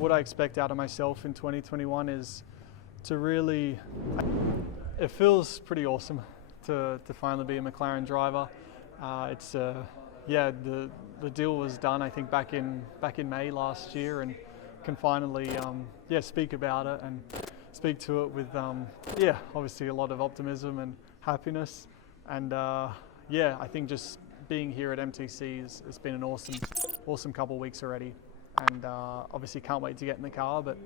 what I expect out of myself in 2021 is to really, it feels pretty awesome to finally be a McLaren driver. The deal was done, I think, back in May last year, and can finally speak about it and speak to it with obviously a lot of optimism and happiness. And I think just being here at MTC has been an awesome couple of weeks already, and obviously can't wait to get in the car. But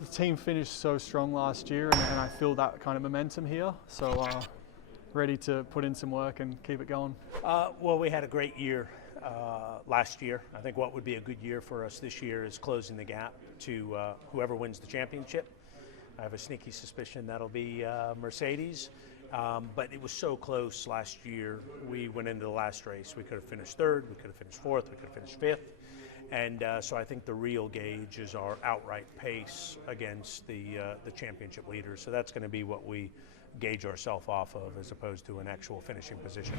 the team finished so strong last year, and I feel that kind of momentum here. So ready to put in some work and keep it going. Well, we had a great year last year. I think what would be a good year for us this year is closing the gap to whoever wins the championship. I have a sneaky suspicion that'll be Mercedes, but it was so close last year. We went into the last race. We could have finished third, we could have finished fourth, we could have finished fifth. And so I think the real gauge is our outright pace against the championship leaders. So that's going to be what we gauge ourselves off of, as opposed to an actual finishing position.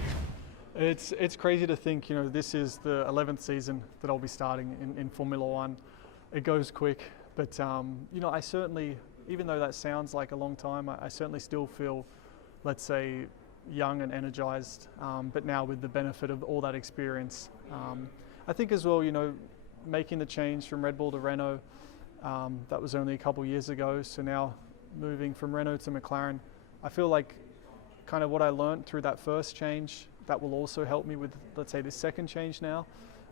It's crazy to think, this is the 11th season that I'll be starting in Formula One. It goes quick, but I certainly, even though that sounds like a long time, I certainly still feel, let's say, young and energized, but now with the benefit of all that experience. I think as well, making the change from Red Bull to Renault, that was only a couple years ago, so now moving from Renault to McLaren, I feel like kind of what I learned through that first change, that will also help me with, let's say, this second change now,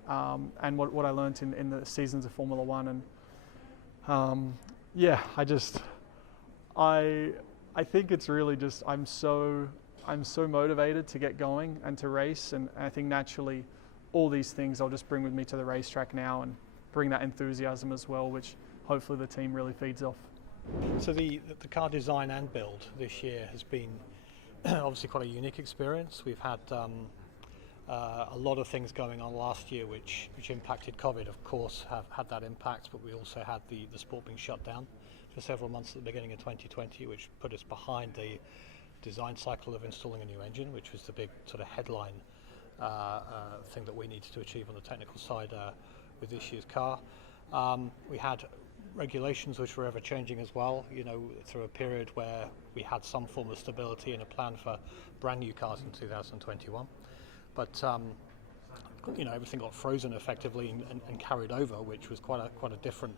and what I learned in the seasons of Formula One. And I think it's really just, I'm so motivated to get going and to race, and I think naturally all these things I'll just bring with me to the racetrack now and bring that enthusiasm as well, which hopefully the team really feeds off. So the car design and build this year has been obviously quite a unique experience. We've had a lot of things going on last year which impacted COVID, of course, have had that impact, but we also had the sport being shut down for several months at the beginning of 2020, which put us behind the design cycle of installing a new engine, which was the big sort of headline thing that we needed to achieve on the technical side with this year's car. We had regulations which were ever changing as well, through a period where we had some form of stability and a plan for brand new cars in 2021. But everything got frozen effectively and carried over, which was quite a different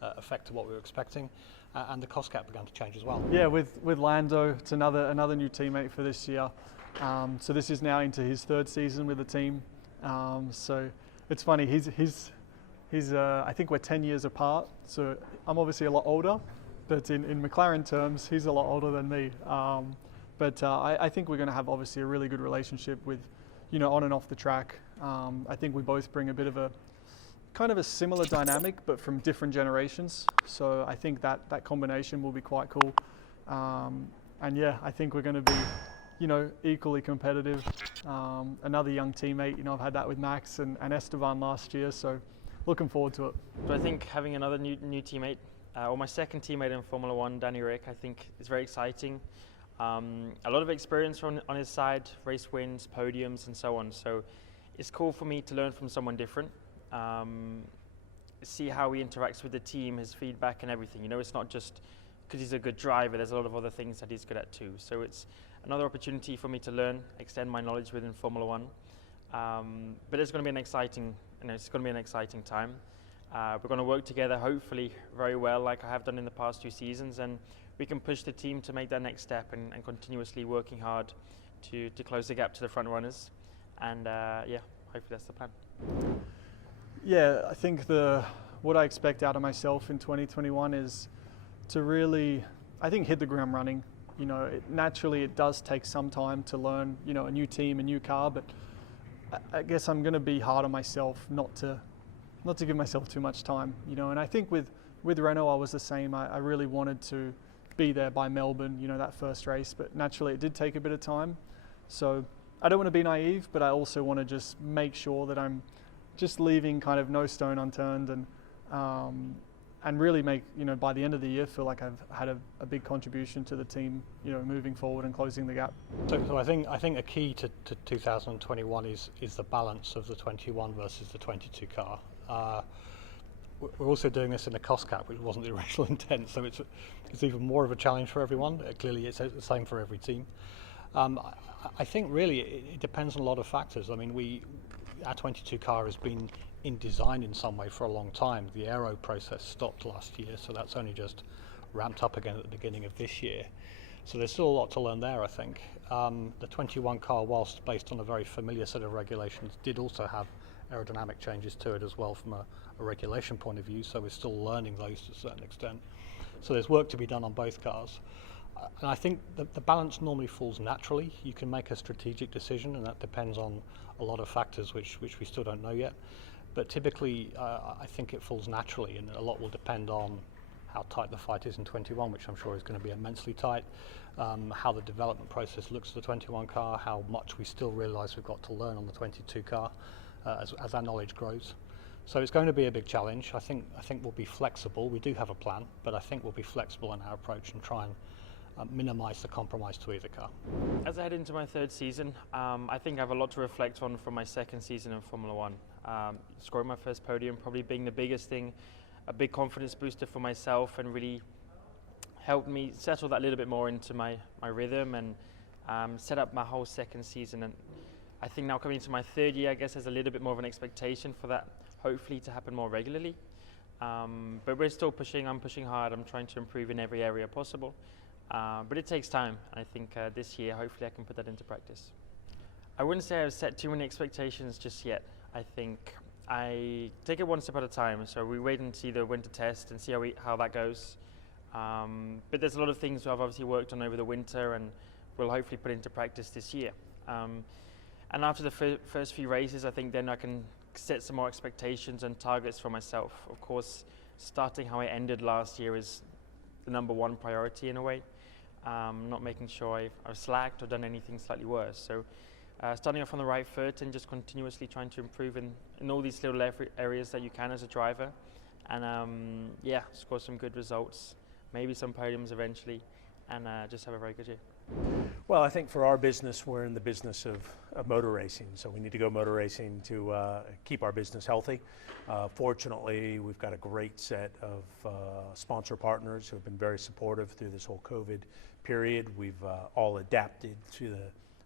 effect to what we were expecting, and the cost cap began to change as well. Yeah, with Lando, it's another new teammate for this year. So this is now into his third season with the team. So it's funny, he's I think we're 10 years apart, so I'm obviously a lot older, but in McLaren terms, he's a lot older than me. But I think we're going to have obviously a really good relationship with, on and off the track. I think we both bring a bit of a kind of a similar dynamic, but from different generations. So I think that combination will be quite cool. And yeah, I think we're going to be, equally competitive. Another young teammate, I've had that with Max and Esteban last year, so looking forward to it. So I think having another new teammate, or my second teammate in Formula One, Daniel Ricciardo, I think is very exciting. A lot of experience on his side, race wins, podiums, and so on. So it's cool for me to learn from someone different, see how he interacts with the team, his feedback and everything. It's not just because he's a good driver, there's a lot of other things that he's good at too. So it's another opportunity for me to learn, extend my knowledge within Formula One. But it's going to be an exciting time. We're going to work together, hopefully, very well, like I have done in the past 2 seasons, and we can push the team to make that next step and continuously working hard to close the gap to the front runners. And hopefully that's the plan. Yeah, I think what I expect out of myself in 2021 is to really, I think, hit the ground running. Naturally it does take some time to learn, a new team, a new car, but I guess I'm going to be hard on myself not to give myself too much time, and I think with Renault I was the same. I really wanted to be there by Melbourne, that first race, but naturally it did take a bit of time. So I don't want to be naive, but I also want to just make sure that I'm just leaving kind of no stone unturned, and really make, by the end of the year, feel like I've had a big contribution to the team, moving forward and closing the gap. So I think a key to 2021 is the balance of the 21 versus the 22 car. we're also doing this in a cost cap, which wasn't the original intent, so it's even more of a challenge for everyone. Clearly it's the same for every team. I think really it depends on a lot of factors. I mean, our 22 car has been in design in some way for a long time. The aero process stopped last year, so that's only just ramped up again at the beginning of this year. So there's still a lot to learn there, I think. The 21 car, whilst based on a very familiar set of regulations, did also have aerodynamic changes to it as well from a regulation point of view, so we're still learning those to a certain extent. So there's work to be done on both cars. And I think the balance normally falls naturally. You can make a strategic decision, and that depends on a lot of factors which we still don't know yet. But typically, I think it falls naturally, and a lot will depend on how tight the fight is in 21, which I'm sure is going to be immensely tight, how the development process looks for the 21 car, how much we still realise we've got to learn on the 22 car as our knowledge grows. So it's going to be a big challenge. I think we'll be flexible. We do have a plan, but I think we'll be flexible in our approach and try and minimise the compromise to either car. As I head into my third season, I think I have a lot to reflect on from my second season in Formula One. Scoring my first podium probably being the biggest thing, a big confidence booster for myself, and really helped me settle that a little bit more into my rhythm and set up my whole second season. And I think now coming into my third year, I guess there's a little bit more of an expectation for that, hopefully, to happen more regularly. But we're still pushing. I'm pushing hard. I'm trying to improve in every area possible. But it takes time. I think this year, hopefully, I can put that into practice. I wouldn't say I've set too many expectations just yet. I think I take it one step at a time. So we wait and see the winter test and see how that goes. But there's a lot of things I've obviously worked on over the winter and will hopefully put into practice this year. And after the first few races, I think then I can set some more expectations and targets for myself. Of course, starting how I ended last year is the number one priority in a way. Not making sure I've slacked or done anything slightly worse. So starting off on the right foot and just continuously trying to improve in all these little areas that you can as a driver. And score some good results, maybe some podiums eventually, and just have a very good year. Well, I think for our business, we're in the business of motor racing, so we need to go motor racing to keep our business healthy. Fortunately, we've got a great set of sponsor partners who have been very supportive through this whole COVID period. We've all adapted to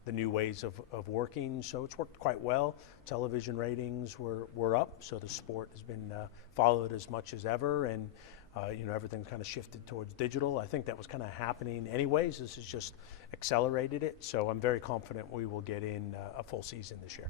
the new ways of working, so it's worked quite well. Television ratings were up, so the sport has been followed as much as ever, and everything's kind of shifted towards digital. I think that was kind of happening anyways. This has just accelerated it. So I'm very confident we will get in a full season this year.